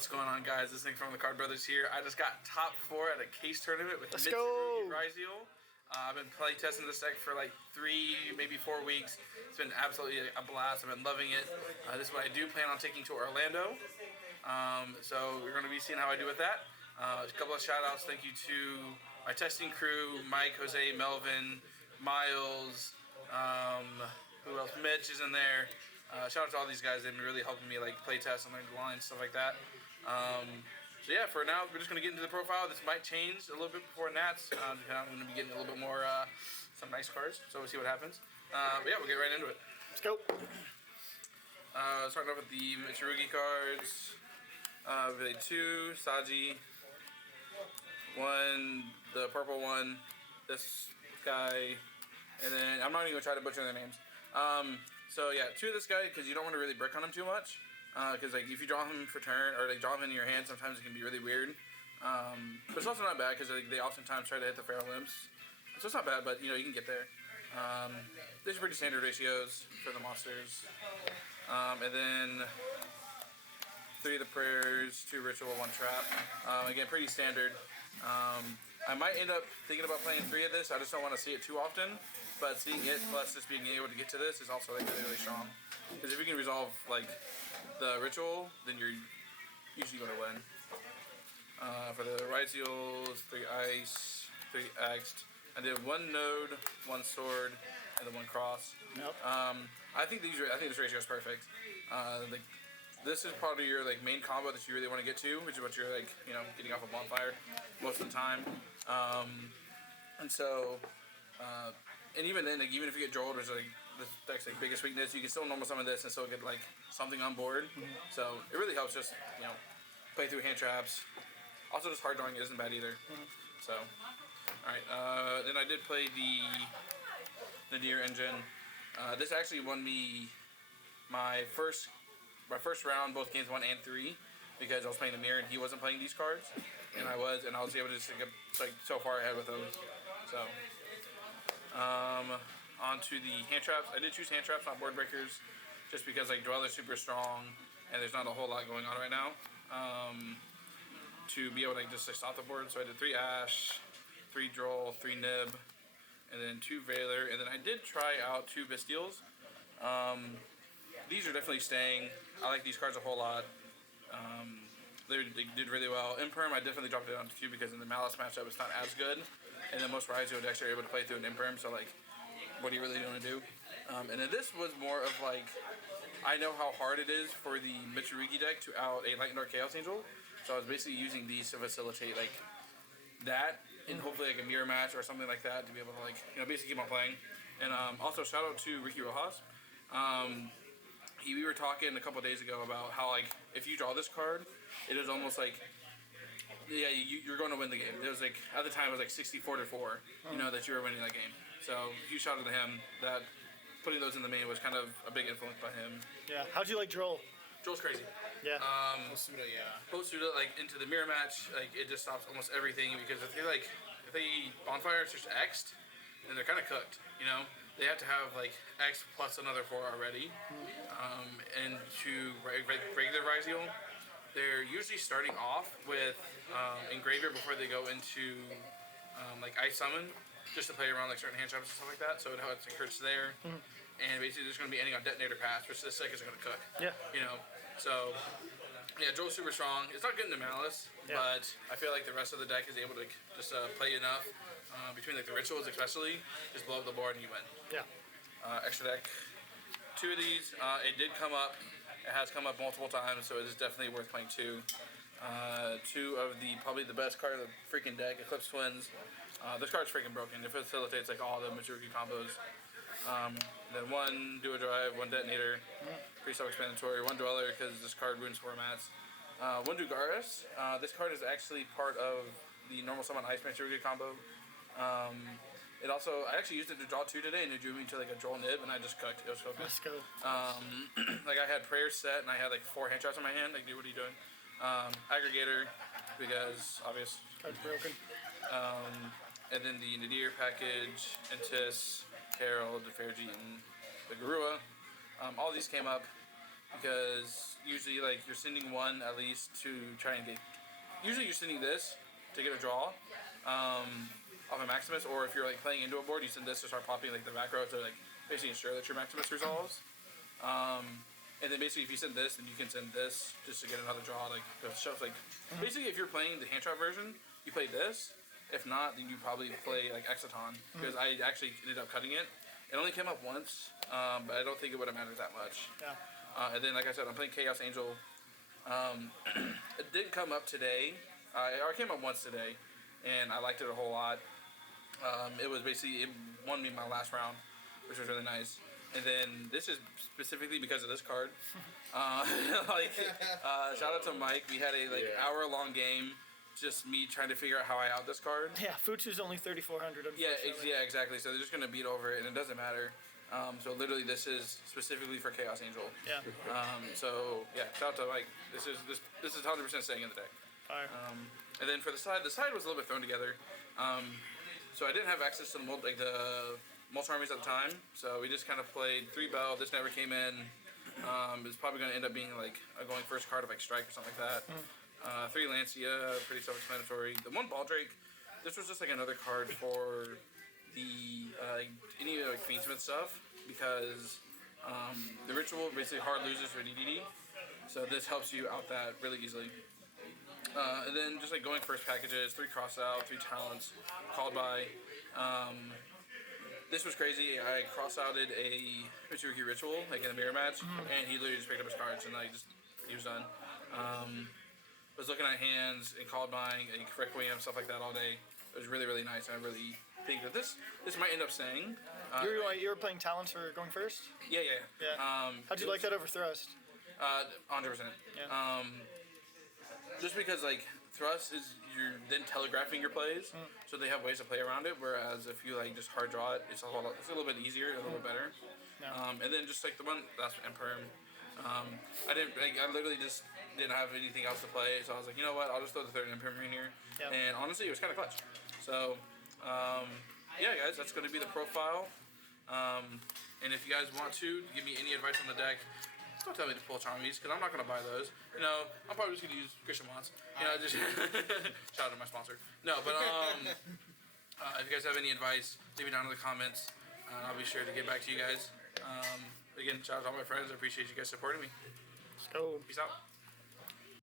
What's going on, guys? This thing from the CardBrothers here. I just got top 4 at a case tournament with Let's go! Ryziel. I've been play testing this deck for like 3, maybe 4 weeks. It's been absolutely a blast. I've been loving it. This is what I do plan on taking to Orlando. So we're going to be seeing how I do with that. A couple of shout outs. Thank you to my testing crew, Mike, Jose, Melvin, Miles, who else? Mitch is in there. Shout out to all these guys. They've been really helping me like play test and learn the lines, stuff like that. So yeah, for now, we're just going to get into the profile. This might change a little bit before Nats. I'm going to be getting a little bit more, some nice cards. So we'll see what happens. But yeah, we'll get right into it. Let's go. Starting off with the Mitsurugi cards. We played 2, Saji. 1, the purple one, this guy, and then I'm not even going to try to butcher their names. So yeah, 2 of this guy, because you don't want to really brick on him too much. Because like if you draw him for turn, or like draw him into your hand, sometimes it can be really weird. But it's also not bad, because like, they oftentimes try to hit the feral imps. So it's not bad, but you know, you can get there. These are pretty standard ratios for the monsters. And then 3 of the prayers, 2 ritual, 1 trap. Again, pretty standard. I might end up thinking about playing 3 of this. I just don't want to see it too often. But seeing it plus just being able to get to this is also like really, really strong. Because if you can resolve like the ritual, then you're usually going to win. For the Ryziels, 3 ice, 3 axed. I did 1 node, 1 sword, and then 1 cross. Yep. I think this ratio is perfect. Like, this is probably your like main combo that you really want to get to, which is what you're like, you know, getting off a bonfire most of the time. And so, and even then, like, even if you get Joel, which is like this deck's like biggest weakness, you can still normal summon this and still get like something on board. Mm-hmm. So it really helps just, you know, play through hand traps. Also, just hard drawing isn't bad either. Mm-hmm. So, all right. Then I did play the Nadir engine. This actually won me my first round, both games 1 and 3, because I was playing the mirror and he wasn't playing these cards, and I was able to just get like so far ahead with him. So, on to the hand traps. I did choose hand traps, not board breakers, just because like Dweller's super strong and there's not a whole lot going on right now to be able to like, just like, stop the board. So I did 3 Ash, 3 Droll, 3 Nib, and then 2 Valor, and then I did try out 2 Bestials. These are definitely staying. I like these cards a whole lot. They did really well. Imperm, I definitely dropped it down to 2 because in the Malice matchup it's not as good. And then most Ryziel decks are able to play through an Imperm, so like, what are you really going to do? And then this was more of like, I know how hard it is for the Mitsurugi deck to out a Light and Dark Chaos Angel. So I was basically using these to facilitate like that, and hopefully like a mirror match or something like that to be able to like, you know, basically keep on playing. And also shout out to Ricky Rojas. We were talking a couple days ago about how like if you draw this card, it is almost like you're going to win the game. It was like at the time it was like 64-4, you know, that you were winning that game. So huge shout out to him that putting those in the main was kind of a big influence by him. Yeah. How'd you like Droll? Droll's crazy. Yeah. Post Suda, like into the mirror match, like it just stops almost everything, because if they bonfire it's just X'd, then they're kind of cooked, you know. They have to have like X plus another 4 already, and to regular Ryziel, they're usually starting off with Engraver before they go into like Ice Summon, just to play around like certain hand traps and stuff like that. So it hurts there, and basically there's going to be ending on Detonator Pass, which this deck isn't going to cook. Yeah. You know, so yeah, Joel's super strong. It's not getting to Malice, but I feel like the rest of the deck is able to just play enough between like the rituals, especially, just blow up the board and you win. Yeah. Extra deck. 2 of these. It did come up. It has come up multiple times, so it is definitely worth playing 2. 2 of probably the best card of the freaking deck, Eclipse Twins. This card's freaking broken. It facilitates like all the Mitsurugi combos. Then 1 Duo Drive, 1 Detonator, pretty self-explanatory. 1 Dweller because this card ruins formats. 1 Dugaris. This card is actually part of the normal summon Ice Mitsurugi combo. It also, I actually used it to draw 2 today, and it drew me to like a Droll Nib, and I just cooked. It was so good. Let's go. Like I had prayers set, and I had like 4 hand traps in my hand. Like, dude, what are you doing? Aggregator, because obvious. Card's broken. And then the Nadir package, Entis, Herald, the Fairjeet, and the Garua. All these came up. because usually like you're sending one at least to try and get. Usually you're sending this to get a draw off a Maximus, or if you're like playing into a board, you send this to start popping like the back row to like basically ensure that your Maximus resolves. And then basically if you send this, then you can send this just to get another draw. Like the stuff like basically if you're playing the hand trap version, you play this. If not, then you probably play like Exciton, because I actually ended up cutting it. It only came up once, but I don't think it would have mattered that much. Yeah. And then, like I said, I'm playing Chaos Angel. It didn't come up today. Or it came up once today, and I liked it a whole lot. It was basically, it won me my last round, which was really nice. And then this is specifically because of this card. Shout out to Mike. We had a hour-long game. Just me trying to figure out how I out this card. Yeah, Futsu's only 3,400. Yeah, exactly. So they're just gonna beat over it, and it doesn't matter. So literally, this is specifically for Chaos Angel. Yeah. So yeah, shout out to Mike. This is 100% staying in the deck. Fire. And then for the side was a little bit thrown together. So I didn't have access to the multi armies at the time. So we just kind of played 3 Bell. This never came in. It's probably gonna end up being like a going first card of like Strike or something like that. 3 Lancia, pretty self-explanatory. The 1 Baldrake, this was just like another card for the any like Fiendsmith stuff, because the ritual basically hard loses for DDD, so this helps you out that really easily. And then just like going first packages, 3 cross out, 3 talents, called by. This was crazy. I cross-outed a Mitsurugi ritual like in a mirror match, and he literally just picked up his cards and like he was done. Was looking at hands and called buying and correct way and stuff like that all day. It was really, really nice. And I really think that this might end up staying. You were playing talents for going first? Yeah. How'd you like that over thrust? 100%. Yeah. Just because like thrust is you're then telegraphing your plays, so they have ways to play around it. Whereas if you like just hard draw it, it's a little bit easier, a little bit better. Yeah. And then just like the one that's Emperor. I literally just didn't have anything else to play, so I was like, you know what, I'll just throw the 3rd Emperor in here. Yep. And honestly, it was kind of clutch. So, yeah, guys, that's going to be the profile. And if you guys want to give me any advice on the deck, don't tell me to pull Charmies, because I'm not going to buy those. You know, I'm probably just going to use Christian Mons. You know, just shout out to my sponsor. No, but if you guys have any advice, leave it down in the comments. I'll be sure to get back to you guys. Again, shout out to all my friends. I appreciate you guys supporting me. Let's go. Peace out.